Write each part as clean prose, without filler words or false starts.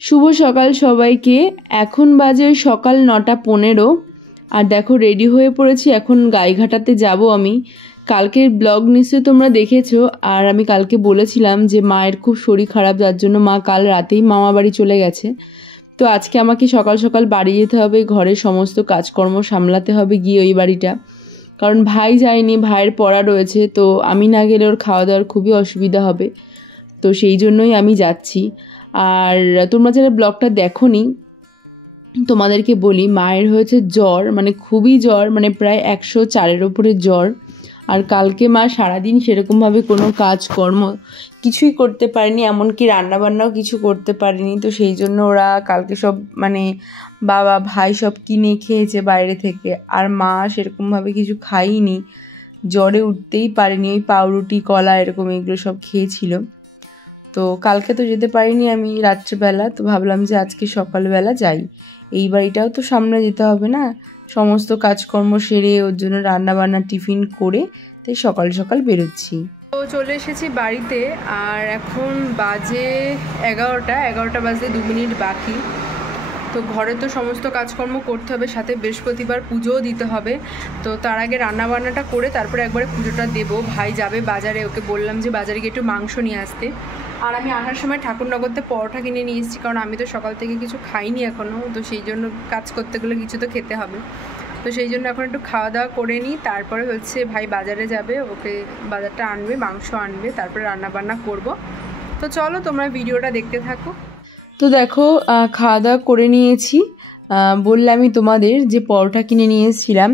শুভ সকাল সবাইকে। এখন বাজে ওই সকাল 9:15। আর দেখো রেডি হয়ে পড়েছি, এখন গাইঘাটাতে যাব আমি। কালকের ব্লগ নিশ্চয়ই তোমরা দেখেছো। আর আমি কালকে বলেছিলাম যে মায়ের খুব শরীর খারাপ, যার জন্য মা কাল রাতেই মামা বাড়ি চলে গেছে। তো আজকে আমাকে সকাল সকাল বাড়ি যেতে হবে, ঘরের সমস্ত কাজকর্ম সামলাতে হবে গিয়ে ওই বাড়িটা। কারণ ভাই যায়নি, ভাইয়ের পড়া রয়েছে, তো আমি না গেলে ওর খাওয়া দাওয়ার খুবই অসুবিধা হবে। তো সেই জন্যই আমি যাচ্ছি। আর তোমরা যারা ব্লগটা দেখোনি তোমাদেরকে বলি, মায়ের হয়েছে জ্বর, মানে খুবই জ্বর, মানে প্রায় 104-এর ওপরে জ্বর। আর কালকে মা সারাদিন সেরকমভাবে কোনো কাজকর্ম কিছুই করতে পারেনি, এমনকি রান্নাবান্নাও কিছু করতে পারেনি। তো সেই জন্য ওরা কালকে সব মানে বাবা ভাই সব কিনে খেয়েছে বাইরে থেকে, আর মা সেরকমভাবে কিছু খাইনি, জ্বরে উঠতেই পারেনি, ওই পাউরুটি কলা এরকম এগুলো সব খেয়েছিল। তো কালকে তো যেতে পারিনি আমি রাত্রেবেলা, তো ভাবলাম যে আজকে সকালবেলা যাই, এই বাড়িটাও তো সামনে যেতে হবে না, সমস্ত কাজকর্ম সেরে ওর জন্য রান্নাবান্না টিফিন করে তাই সকাল সকাল বেরোচ্ছি। তো চলে এসেছি বাড়িতে, আর এখন বাজে 11টা বাজতে 2 মিনিট বাকি। তো ঘরে তো সমস্ত কাজকর্ম করতে হবে, সাথে বৃহস্পতিবার পুজোও দিতে হবে। তো তার আগে রান্নাবান্নাটা করে তারপরে একবারে পুজোটা দেবো। ভাই যাবে বাজারে, ওকে বললাম যে বাজারে গিয়ে একটু মাংস নিয়ে আসতে। আর আমি আসার সময় ঠাকুরনগরতে পরোটা কিনে নিয়ে এসেছি, কারণ আমি তো সকাল থেকে কিছু খাইনি এখনও, তো সেই জন্য কাজ করতে গেলে কিছু তো খেতে হবে। তো সেই জন্য এখন একটু খাওয়া দাওয়া করে নিই, তারপরে হচ্ছে ভাই বাজারে যাবে, ওকে বাজারটা আনবে, মাংস আনবে, তারপরে রান্নাবান্না করব। তো চলো তোমরা ভিডিওটা দেখতে থাকো। তো দেখো খাওয়া দাওয়া করে নিয়েছি, বললামই তোমাদের যে পরোটা কিনে নিয়ে এসেছিলাম,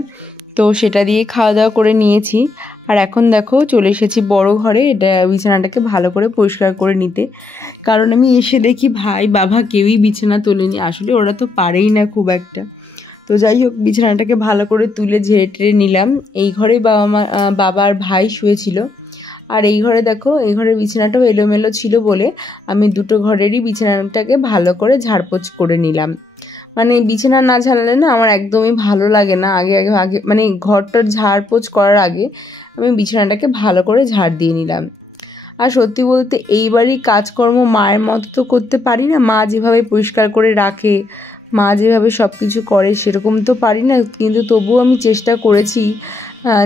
তো সেটা দিয়ে খাওয়া দাওয়া করে নিয়েছি। আর এখন দেখো চলে এসেছি বড় ঘরে, এটা বিছানাটাকে ভালো করে পরিষ্কার করে নিতে। কারণ আমি এসে দেখি ভাই বাবা কেউই বিছানা তোলেনি, আসলে ওরা তো পারেই না খুব একটা। তো যাই হোক, বিছানাটাকে ভালো করে তুলে ঝেড়ে টেড়ে নিলাম। এই ঘরেই বাবা আর ভাই শুয়েছিল। আর এই ঘরে দেখো, এই ঘরের বিছানাটাও এলোমেলো ছিল বলে আমি দুটো ঘরেরই বিছানাটাকে ভালো করে ঝাড়পোছ করে নিলাম। মানে বিছানা না ঝাড়লে না আমার একদমই ভালো লাগে না। আগে মানে ঘরটার ঝাড়পোছ করার আগে আমি বিছানাটাকে ভালো করে ঝাড় দিয়ে নিলাম। আর সত্যি বলতে এইবারই কাজকর্ম মায়ের মতো তো করতে পারি না, মা যেভাবে পরিষ্কার করে রাখে, মা যেভাবে সব কিছু করে সেরকম তো পারি না, কিন্তু তবুও আমি চেষ্টা করেছি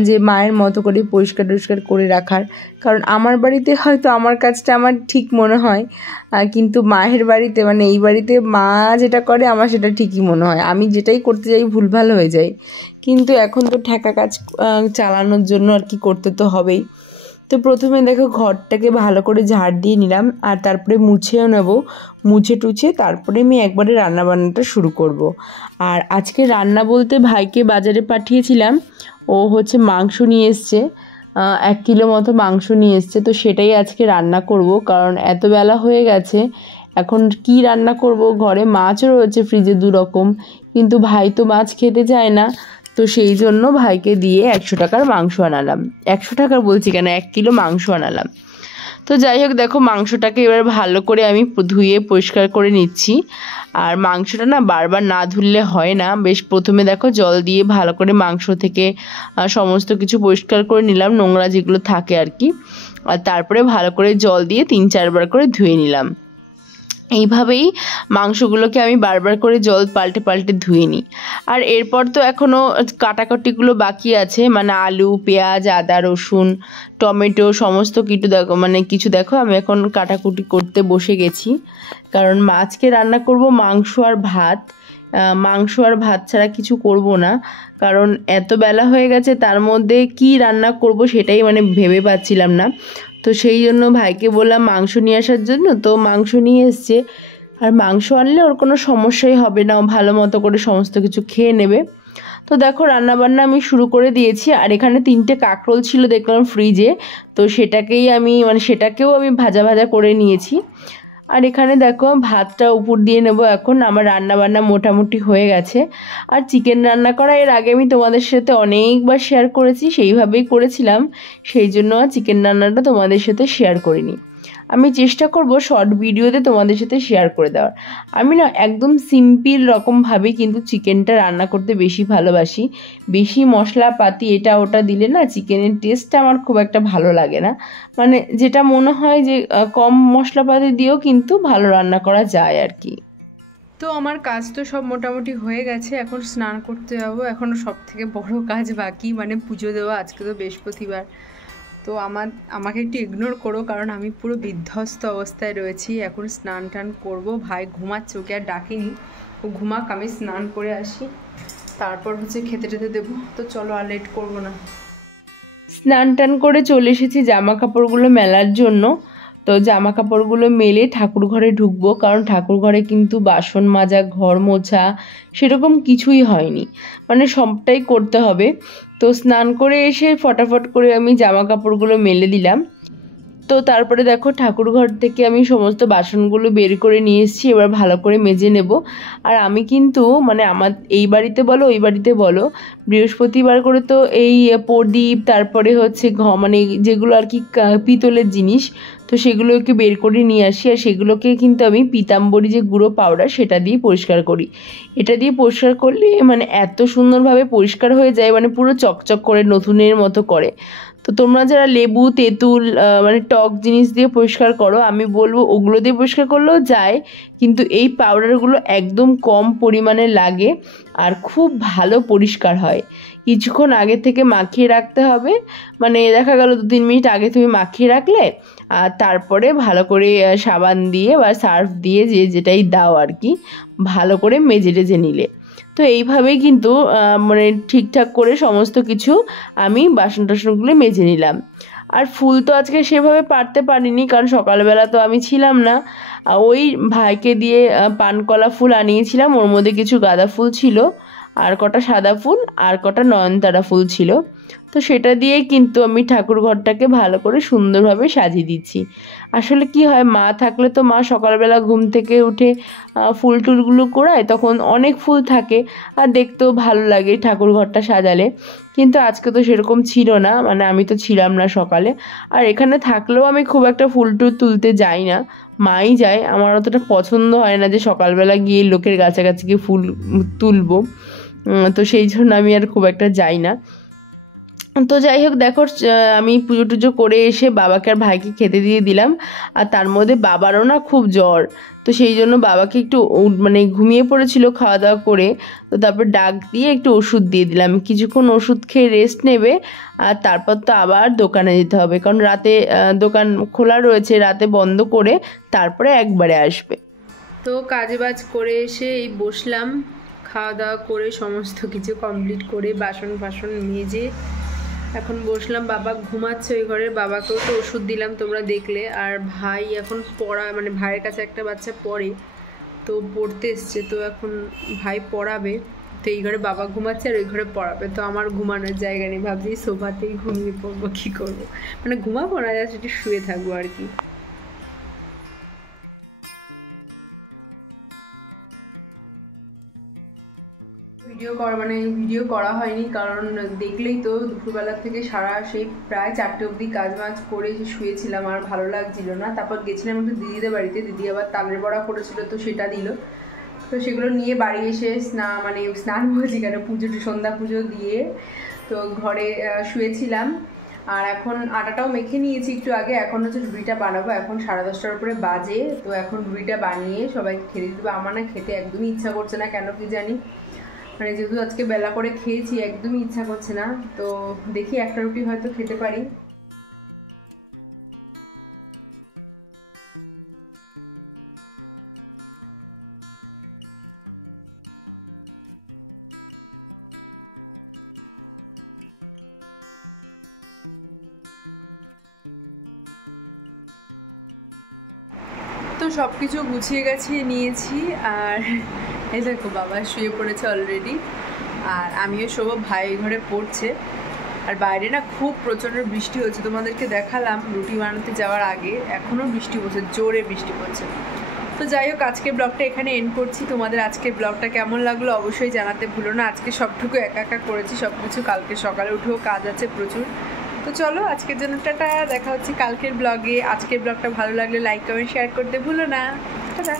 যে মায়ের মতো করে পরিষ্কার টরিষ্কার করে রাখার। কারণ আমার বাড়িতে হয়তো আমার কাজটা আমার ঠিক মনে হয়, কিন্তু মায়ের বাড়িতে মানে এই বাড়িতে মা যেটা করে আমার সেটা ঠিকই মনে হয়, আমি যেটাই করতে যাই ভুলভাল হয়ে যায়। কিন্তু এখন তো ঠেকা কাজ চালানোর জন্য আর কি করতে তো হবেই। তো প্রথমে দেখো ঘরটাকে ভালো করে ঝাড় দিয়ে নিলাম, আর তারপরে মুছেও নেব, মুছে টুছে তারপরে আমি একবারে রান্নাবান্নাটা শুরু করব। আর আজকে রান্না বলতে ভাইকে বাজারে পাঠিয়েছিলাম, ও হচ্ছে মাংস নিয়ে এসছে, 1 কিলো মতো মাংস নিয়ে এসছে। তো সেটাই আজকে রান্না করব, কারণ এত বেলা হয়ে গেছে, এখন কি রান্না করব, ঘরে মাছও রয়েছে ফ্রিজে 2 রকম, কিন্তু ভাই তো মাছ খেতে চায় না। তো সেই জন্য ভাইকে দিয়ে 100 টাকার মাংস আনালাম, 100 টাকার বলছি কেন, 1 কিলো মাংস আনালাম। তো যাই হোক দেখো, মাংসটাকে এবার ভালো করে আমি ধুয়ে পরিষ্কার করে নিচ্ছি। আর মাংসটা না বারবার না ধুলে হয় না, বেশ প্রথমে দেখো জল দিয়ে ভালো করে মাংস থেকে সমস্ত কিছু পরিষ্কার করে নিলাম, নোংরা যেগুলো থাকে আর কি। আর তারপরে ভালো করে জল দিয়ে 3-4 বার করে ধুয়ে নিলাম। এইভাবেই মাংসগুলোকে আমি বারবার করে জল পাল্টে পাল্টে ধুয়ে নিই। আর এরপর তো এখনও কাটাকাটিগুলো বাকি আছে, মানে আলু, পেঁয়াজ, আদা, রসুন, টমেটো সমস্ত কিছু দেখো আমি এখন কাটাকুটি করতে বসে গেছি। কারণ মাছকে রান্না করব মাংস আর ভাত, মাংস আর ভাত ছাড়া কিছু করব না। কারণ এত বেলা হয়ে গেছে, তার মধ্যে কি রান্না করব সেটাই মানে ভেবে পাচ্ছিলাম না। তো সেই জন্য ভাইকে বললাম মাংস নিয়ে আসার জন্য, তো মাংস নিয়ে এসছে। আর মাংস আনলে ওর কোনো সমস্যাই হবে না, ও ভালো মতো করে সমস্ত কিছু খেয়ে নেবে। তো দেখো রান্নাবান্না আমি শুরু করে দিয়েছি। আর এখানে 3টে কাঁকরোল ছিল দেখলাম ফ্রিজে, তো সেটাকেও আমি ভাজা ভাজা করে নিয়েছি। আর এখানে দেখো ভাতটা উপর দিয়ে নেব এখন। আমার রান্নাবান্না মোটামুটি হয়ে গেছে। আর চিকেন রান্না করা এর আগে আমি তোমাদের সাথে অনেকবার শেয়ার করেছি, সেইভাবেই করেছিলাম, সেই জন্য চিকেন রান্নাটা তোমাদের সাথে শেয়ার করিনি। আমি চেষ্টা করব শর্ট ভিডিওতে তোমাদের সাথে শেয়ার করে দেওয়ার। আমি না একদম সিম্পল রকমভাবে কিন্তু চিকেনটা রান্না করতে বেশি ভালোবাসি। বেশি মশলাপাতি এটা ওটা দিলে না চিকেনের টেস্টটা আমার খুব একটা ভালো লাগে না। মানে যেটা মনে হয় যে কম মশলাপাতি দিয়েও কিন্তু ভালো রান্না করা যায় আর কি। তো আমার কাজ তো সব মোটামুটি হয়ে গেছে, এখন স্নান করতে যাবো। এখনও সব থেকে বড় কাজ বাকি, মানে পুজো দেওয়া। আজকে তো বৃহস্পতিবার, তো আমাকে একটু ইগনোর করো, কারণ আমি পুরো বিধ্বস্ত অবস্থায় রয়েছি। এখন স্নান টান করবো। ভাই ঘুমাচ্ছে, ওকে আর ডাকিনি, ও ঘুমাক, আমি স্নান করে আসি, তারপর হচ্ছে খেতে টেতে দেবো। তো চলো, আর লেট করবো না। স্নান টান করে চলে এসেছি জামা কাপড়গুলো মেলার জন্য। তো জামা কাপড়গুলো মেলে ঠাকুর ঘরে ঢুকবো, কারণ ঠাকুর ঘরে কিন্তু বাসন মাজা, ঘর মোছা সেরকম কিছুই হয়নি, মানে সবটাই করতে হবে। তো স্নান করে এসে ফটাফট করে আমি জামা কাপড়গুলো মেলে দিলাম। তো তারপরে দেখো ঠাকুর ঘর থেকে আমি সমস্ত বাসনগুলো বের করে নিয়ে এসেছি, এবার ভালো করে মেজে নেব। আর আমি কিন্তু মানে আমার এই বাড়িতে বলো ওই বাড়িতে বলো, বৃহস্পতিবার করে তো এই প্রদীপ, তারপরে হচ্ছে মানে যেগুলো আর কি পিতলের জিনিস, তো সেগুলোকে বের করে নিয়ে আসি। আর সেগুলোকে কিন্তু আমি পিতাম্বরী যে গুঁড়ো পাউডার সেটা দিয়ে পরিষ্কার করি। এটা দিয়ে পরিষ্কার করলে মানে এত সুন্দরভাবে পরিষ্কার হয়ে যায়, মানে পুরো চকচক করে নতুনের মতো করে। তো তোমরা যারা লেবু, তেঁতুল, মানে টক জিনিস দিয়ে পরিষ্কার করো, আমি বলবো ওগুলো দিয়ে পরিষ্কার করলেও যায়, কিন্তু এই পাউডারগুলো একদম কম পরিমাণে লাগে আর খুব ভালো পরিষ্কার হয়। কিছুক্ষণ আগে থেকে মাখিয়ে রাখতে হবে, মানে দেখা গেল 2-3 মিনিট আগে তুমি মাখিয়ে রাখলে, আর তারপরে ভালো করে সাবান দিয়ে বা সার্ফ দিয়ে যেটাই দাও আর কি, ভালো করে মেজে টেজে নিলে। তো এইভাবেই কিন্তু মানে ঠিকঠাক করে সমস্ত কিছু আমি বাসন টাসনগুলো মেজে নিলাম। আর ফুল তো আজকে সেভাবে পারতে পারিনি, কারণ সকালবেলা তো আমি ছিলাম না। ওই ভাইকে দিয়ে পানকলা ফুল আনিয়েছিলাম, ওর মধ্যে কিছু গাঁদা ফুল ছিল, আর কটা সাদা ফুল, আর কটা নয়নতারা ফুল ছিল। তো সেটা দিয়েই কিন্তু আমি ঠাকুর ঘরটাকে ভালো করে সুন্দরভাবে সাজিয়ে দিচ্ছি। আসলে কি হয়, মা থাকলে তো মা সকালবেলা ঘুম থেকে উঠে ফুল টুলগুলো কোড়ায়, তখন অনেক ফুল থাকে আর দেখতেও ভালো লাগে ঠাকুর ঘরটা সাজালে। কিন্তু আজকে তো সেরকম ছিল না, মানে আমি তো ছিলাম না সকালে। আর এখানে থাকলেও আমি খুব একটা ফুল টুল তুলতে যাই না, মাই যায়। আমার অতটা পছন্দ হয় না যে সকালবেলা গিয়ে লোকের কাছাকাছি গিয়ে ফুল তুলবো, তো সেই জন্য আমি আর খুব একটা যাই না। তো যাই হোক, দেখো আমি পুজো টুজো করে এসে বাবাকে আর ভাইকে খেতে দিয়ে দিলাম। আর তার মধ্যে বাবারও না খুব জ্বর, তো সেই জন্য বাবাকে একটু মানে ঘুমিয়ে পড়েছিল খাওয়া দাওয়া করে, তো তারপর ডাক দিয়ে একটু ওষুধ দিয়ে দিলাম। কিছুক্ষণ ওষুধ খেয়ে রেস্ট নেবে, আর তারপর তো আবার দোকানে যেতে হবে, কারণ রাতে দোকান খোলা রয়েছে, রাতে বন্ধ করে তারপরে একবারে আসবে। তো কাজে বাজ করে এসে এই বসলাম, খাওয়া দাওয়া করে সমস্ত কিছু কমপ্লিট করে বাসন ফাসন মেজে এখন বসলাম। বাবা ঘুমাচ্ছে ওই ঘরে, বাবাকেও তো ওষুধ দিলাম তোমরা দেখলে। আর ভাই এখন মানে ভাইয়ের কাছে একটা বাচ্চা পড়ে, তো পড়তে এসছে, তো এখন ভাই পড়াবে। তো এই ঘরে বাবা ঘুমাচ্ছে আর ওই ঘরে পড়াবে, তো আমার ঘুমানোর জায়গা নেই, ভাবছি সোফাতেই ঘুমিয়ে পড়বো, কী করবো, মানে ঘুমাবো না, জাস্ট একটু শুয়ে থাকবো আর কি। ভিডিও করা হয়নি, কারণ দেখলেই তো দুপুরবেলা থেকে সারা সেই প্রায় 4টে অবধি কাজ বাজ করে শুয়েছিলাম, আর ভালো লাগছিল না। তারপর গেছিলাম একটু দিদিদের বাড়িতে, দিদি আবার তালের বড়া করেছিল, তো সেটা দিল। তো সেগুলো নিয়ে বাড়ি এসে স্নান বলছি কেন, সন্ধ্যা পুজো দিয়ে তো ঘরে শুয়েছিলাম। আর এখন আটাটাও মেখে নিয়েছি একটু আগে, এখন হচ্ছে রুটিটা বানাবো। এখন 10:30টার উপরে বাজে, তো এখন রুটিটা বানিয়ে সবাইকে খেতে দেবো। আমার না খেতে একদমই ইচ্ছা করছে না, কেন কি জানি, মানে যেহেতু আজকে বেলা করে খেয়েছি একদমই ইচ্ছা করছে না। তো দেখি একটা রুটি হয়তো খেতে পারি। তো সব কিছু গুছিয়ে গেছিয়ে নিয়েছি, আর এই দেখো বাবা শুয়ে পড়েছে অলরেডি, আর আমিও শোবো, ভাই ঘরে পড়ছে। আর বাইরে না খুব প্রচণ্ড বৃষ্টি হচ্ছে, তোমাদেরকে দেখালাম রুটি বানাতে যাওয়ার আগে, এখনও বৃষ্টি পড়ছে, জোরে বৃষ্টি পড়ছে। তো যাই হোক, আজকের ব্লগটা এখানে এন্ড করছি। তোমাদের আজকের ব্লগটা কেমন লাগলো অবশ্যই জানাতে ভুলো না। আজকে সবটুকু একা একা করেছি সব কিছু, কালকে সকালে উঠেও কাজ আছে প্রচুর। তো চলো আজকের জন্য টাটা, দেখা হচ্ছে কালকের ব্লগে। আজকের ব্লগটা ভালো লাগলে লাইক কমেন্ট শেয়ার করতে ভুলো না। টাটা।